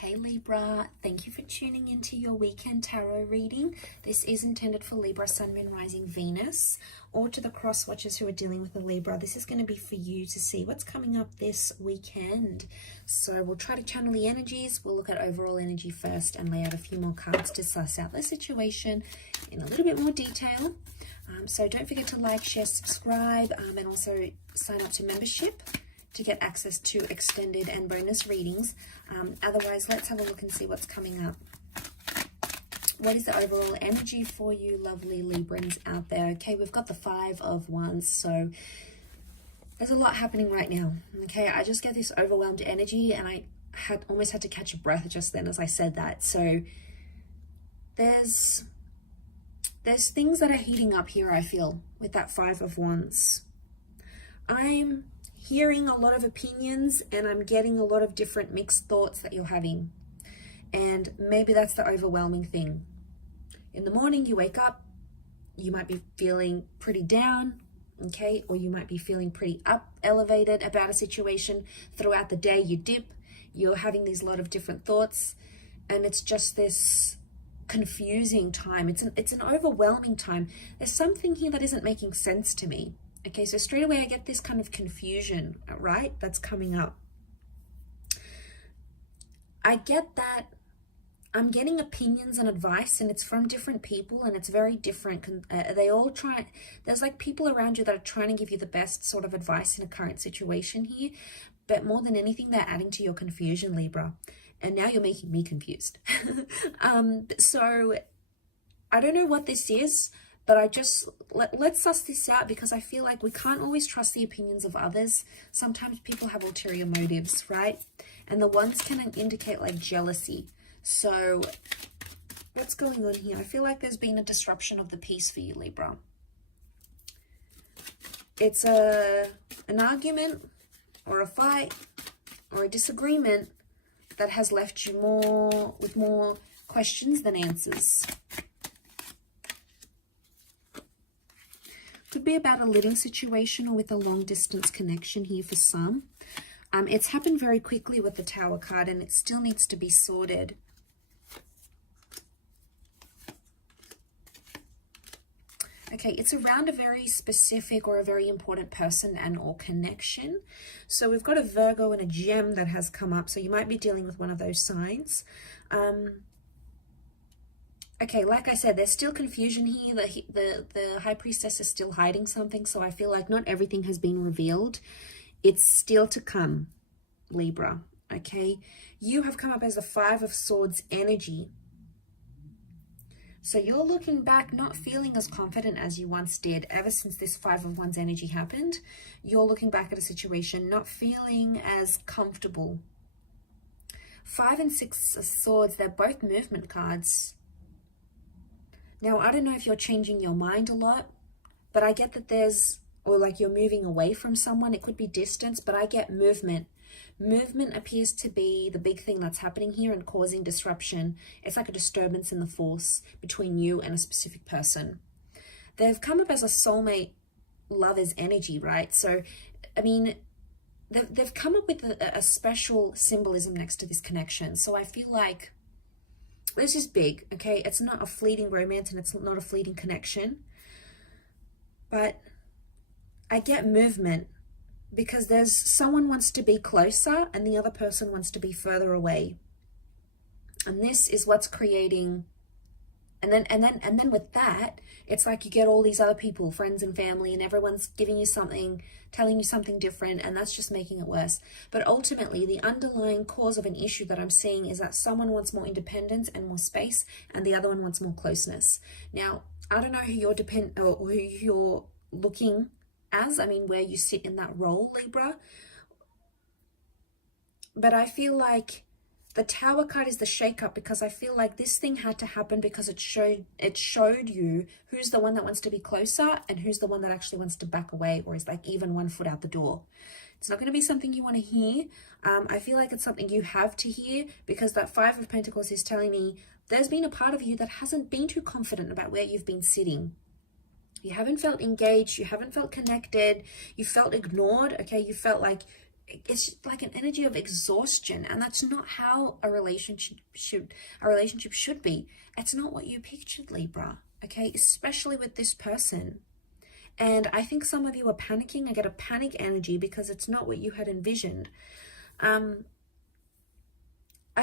Hey Libra, thank you for tuning into your weekend tarot reading. This is intended for Libra, Sun, Moon, Rising, Venus, or to the cross watchers who are dealing with a Libra. This is going to be for you to see what's coming up this weekend. So we'll try to channel the energies. We'll look at overall energy first and lay out a few more cards to suss out the situation in a little bit more detail. So don't forget to like, share, subscribe, and also sign up to membership to get access to extended and bonus readings. Otherwise, let's have a look and see what's coming up. What is the overall energy for you lovely Librans out there? Okay, we've got the 5 of Wands, so there's a lot happening right now. Okay, I just get this overwhelmed energy, and I almost had to catch a breath just then as I said that. So there's things that are heating up here, I feel, with that 5 of Wands. I'm hearing a lot of opinions, and I'm getting a lot of different mixed thoughts that you're having. And maybe that's the overwhelming thing. In the morning, you wake up, you might be feeling pretty down, okay? Or you might be feeling pretty elevated about a situation. Throughout the day, you dip, you're having these lot of different thoughts, and it's just this confusing time. It's an overwhelming time. There's something here that isn't making sense to me. Okay, so straight away I get this kind of confusion, right? That's coming up. I get that I'm getting opinions and advice, and it's from different people, and it's very different. They all try, there's like people around you that are trying to give you the best sort of advice in a current situation here, but more than anything, they're adding to your confusion, Libra. And now you're making me confused. So I don't know what this is, but let's suss this out, because I feel like we can't always trust the opinions of others. Sometimes people have ulterior motives, right? And the ones can indicate like jealousy. So what's going on here? I feel like there's been a disruption of the peace for you, Libra. It's an argument or a fight or a disagreement that has left you with more questions than answers. Could be about a living situation or with a long distance connection here for some. It's happened very quickly with the Tower card, and it still needs to be sorted. Okay, it's around a very specific or a very important person and or connection. So we've got a Virgo and a Gem that has come up. So you might be dealing with one of those signs. Okay, like I said, there's still confusion here. The High Priestess is still hiding something, so I feel like not everything has been revealed. It's still to come, Libra, okay? You have come up as a 5 of Swords energy. So you're looking back, not feeling as confident as you once did. Ever since this 5 of Wands energy happened, you're looking back at a situation, not feeling as comfortable. 5 and 6 of Swords, they're both movement cards. Now, I don't know if you're changing your mind a lot, but I get that or like you're moving away from someone. It could be distance, but I get movement. Movement appears to be the big thing that's happening here and causing disruption. It's like a disturbance in the force between you and a specific person. They've come up as a soulmate lover's energy, right? So, I mean, they've come up with a special symbolism next to this connection. So I feel like this is big, okay? It's not a fleeting romance, and it's not a fleeting connection. But I get movement, because there's someone wants to be closer and the other person wants to be further away. And this is what's creating, and then with that, it's like you get all these other people, friends and family, and everyone's giving you something, telling you something different, and that's just making it worse. But ultimately, the underlying cause of an issue that I'm seeing is that someone wants more independence and more space, and the other one wants more closeness. Now, I don't know who you're who you're looking as, I mean, where you sit in that role, Libra. But I feel like the Tower card is the shake-up, because I feel like this thing had to happen because it showed you who's the one that wants to be closer and who's the one that actually wants to back away, or is like even 1 foot out the door. It's not going to be something you want to hear. I feel like it's something you have to hear, because that 5 of Pentacles is telling me there's been a part of you that hasn't been too confident about where you've been sitting. You haven't felt engaged, you haven't felt connected, you felt ignored, okay? You felt like it's like an energy of exhaustion, and that's not how a relationship should be. It's not what you pictured, Libra, okay? Especially with this person. And I think some of you are panicking. I get a panic energy because it's not what you had envisioned. I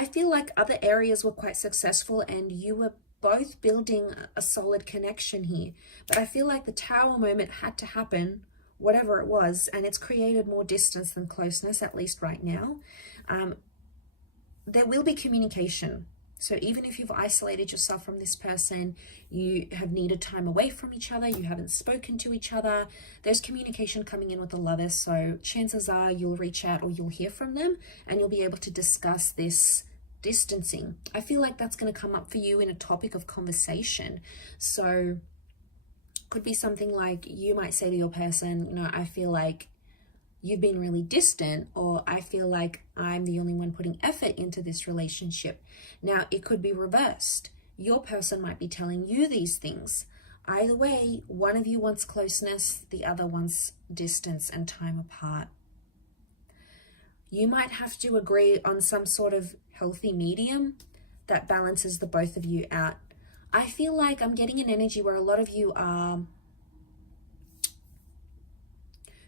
feel like other areas were quite successful and you were both building a solid connection here. But I feel like the tower moment had to happen, whatever it was, and it's created more distance than closeness, at least right now. There will be communication. So even if you've isolated yourself from this person, you have needed time away from each other, you haven't spoken to each other, there's communication coming in with the Lovers. So chances are you'll reach out or you'll hear from them and you'll be able to discuss this distancing. I feel like that's going to come up for you in a topic of conversation. So could be something like you might say to your person, you know, I feel like you've been really distant, or I feel like I'm the only one putting effort into this relationship. Now, it could be reversed. Your person might be telling you these things. Either way, one of you wants closeness, the other wants distance and time apart. You might have to agree on some sort of healthy medium that balances the both of you out. I feel like I'm getting an energy where a lot of you are,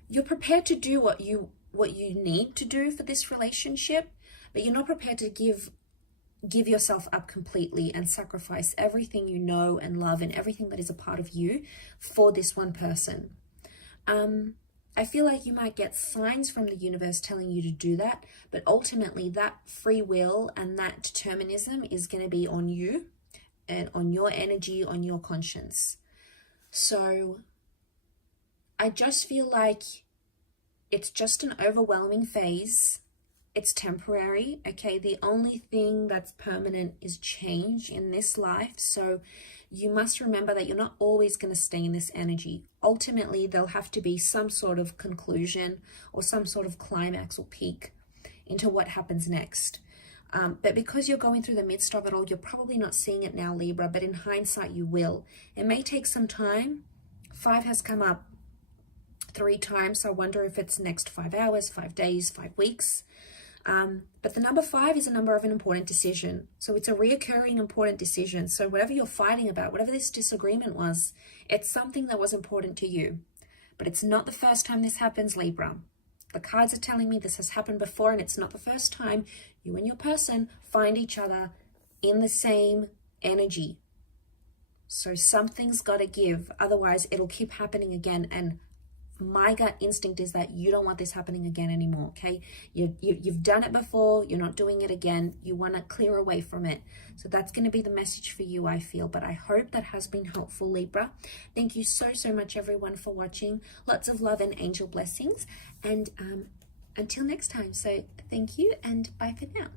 you're prepared to do what you need to do for this relationship, but you're not prepared to give yourself up completely and sacrifice everything you know and love and everything that is a part of you for this one person. I feel like you might get signs from the universe telling you to do that, but ultimately that free will and that determinism is going to be on you and on your energy, on your conscience. So I just feel like it's just an overwhelming phase. It's temporary, okay? The only thing that's permanent is change in this life. So you must remember that you're not always going to stay in this energy. Ultimately, there'll have to be some sort of conclusion or some sort of climax or peak into what happens next. But because you're going through the midst of it all, you're probably not seeing it now, Libra, but in hindsight, you will. It may take some time. 5 has come up 3 times, so I wonder if it's next 5 hours, 5 days, 5 weeks. But the number 5 is a number of an important decision. So it's a reoccurring important decision. So whatever you're fighting about, whatever this disagreement was, it's something that was important to you. But it's not the first time this happens, Libra. The cards are telling me this has happened before, and it's not the first time you and your person find each other in the same energy. So something's got to give. Otherwise, it'll keep happening again. And my gut instinct is that you don't want this happening again anymore, okay? You've done it before. You're not doing it again. You want to clear away from it. So that's going to be the message for you, I feel. But I hope that has been helpful, Libra. Thank you so much, everyone, for watching. Lots of love and angel blessings. And until next time. So thank you and bye for now.